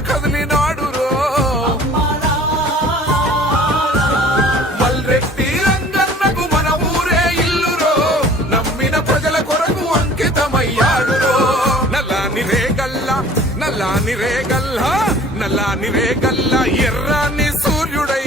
కదిలినాడు రో మల్రెడ్డి రంగన్నకు మన ఊరే ఇల్లురో నమ్మిన ప్రజల కొరకు అంకితమయ్యాడు రో నల్లాని రేగల్లా ఎర్రాని సూర్యుడై